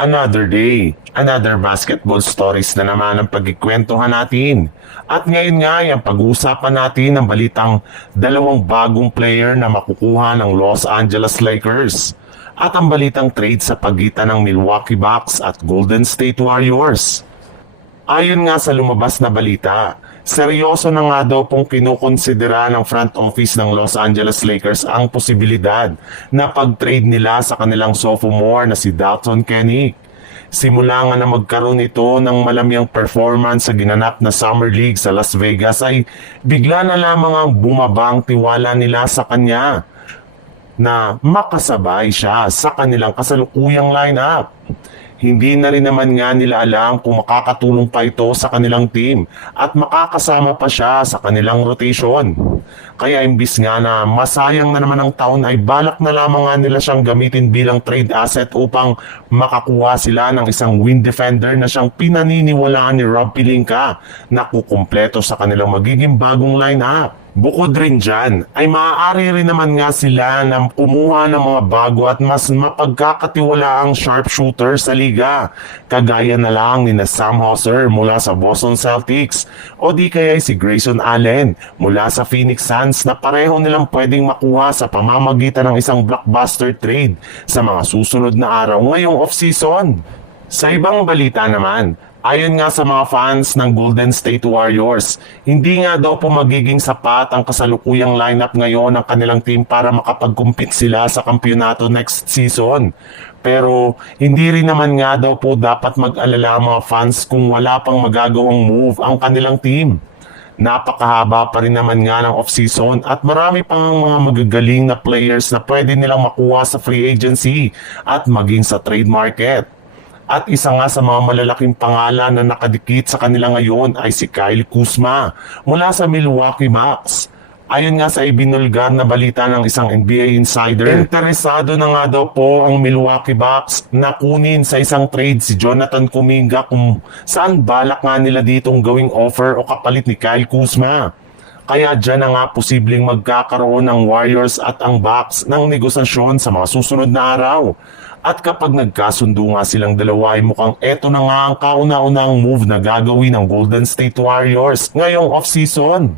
Another day, another basketball stories na naman ang pagkikwentuhan natin. At ngayon nga ay ang pag-uusapan natin ang balitang dalawang bagong player na makukuha ng Los Angeles Lakers. At ang balitang trade sa pagitan ng Milwaukee Bucks at Golden State Warriors. Ayon nga sa lumabas na balita, seryoso na nga daw pong kinukonsidera ng front office ng Los Angeles Lakers ang posibilidad na pag-trade nila sa kanilang sophomore na si Dalton Kenick. Simula nga na magkaroon ito ng malamyang performance sa ginanap na Summer League sa Las Vegas ay bigla na lamang ang bumaba ang tiwala nila sa kanya na makasabay siya sa kanilang kasalukuyang lineup. Hindi na rin naman nga nila alam kung makakatulong pa ito sa kanilang team at makakasama pa siya sa kanilang rotation. Kaya imbis nga na masayang na naman ang taon ay balak na lamang nga nila siyang gamitin bilang trade asset upang makakuha sila ng isang wing defender na siyang pinaniniwalaan ni Rob Pelinka na kukumpleto sa kanilang magiging bagong lineup. Bukod rin dyan, ay maaari rin naman nga sila na kumuha ng mga bago at mas mapagkakatiwalaang sharpshooter sa liga. Kagaya na lang ni Sam Hauser mula sa Boston Celtics o di kaya si Grayson Allen mula sa Phoenix Suns na pareho nilang pwedeng makuha sa pamamagitan ng isang blockbuster trade sa mga susunod na araw ngayong off-season. Sa ibang balita naman, ayon nga sa mga fans ng Golden State Warriors, hindi nga daw po magiging sapat ang kasalukuyang lineup ngayon ng kanilang team para makapag-compete sila sa kampyonato next season. Pero hindi rin naman nga daw po dapat mag-alala ang mga fans kung wala pang magagawang move ang kanilang team. Napakahaba pa rin naman nga ng off-season at marami pang mga magagaling na players na pwede nilang makuha sa free agency at maging sa trade market. At isa nga sa mga malalaking pangalan na nakadikit sa kanila ngayon ay si Kyle Kuzma mula sa Milwaukee Bucks. Ayon nga sa ibinulgar na balita ng isang NBA insider, interesado na nga daw po ang Milwaukee Bucks na kunin sa isang trade si Jonathan Kuminga kung saan balak nga nila ditong gawing offer o kapalit ni Kyle Kuzma. Kaya dyan na nga posibleng magkakaroon ng Warriors at ang Bucks ng negosasyon sa mga susunod na araw. At kapag nagkasundo nga silang dalawa ay mukhang eto na nga ang kauna-unang move na gagawin ng Golden State Warriors ngayong off-season.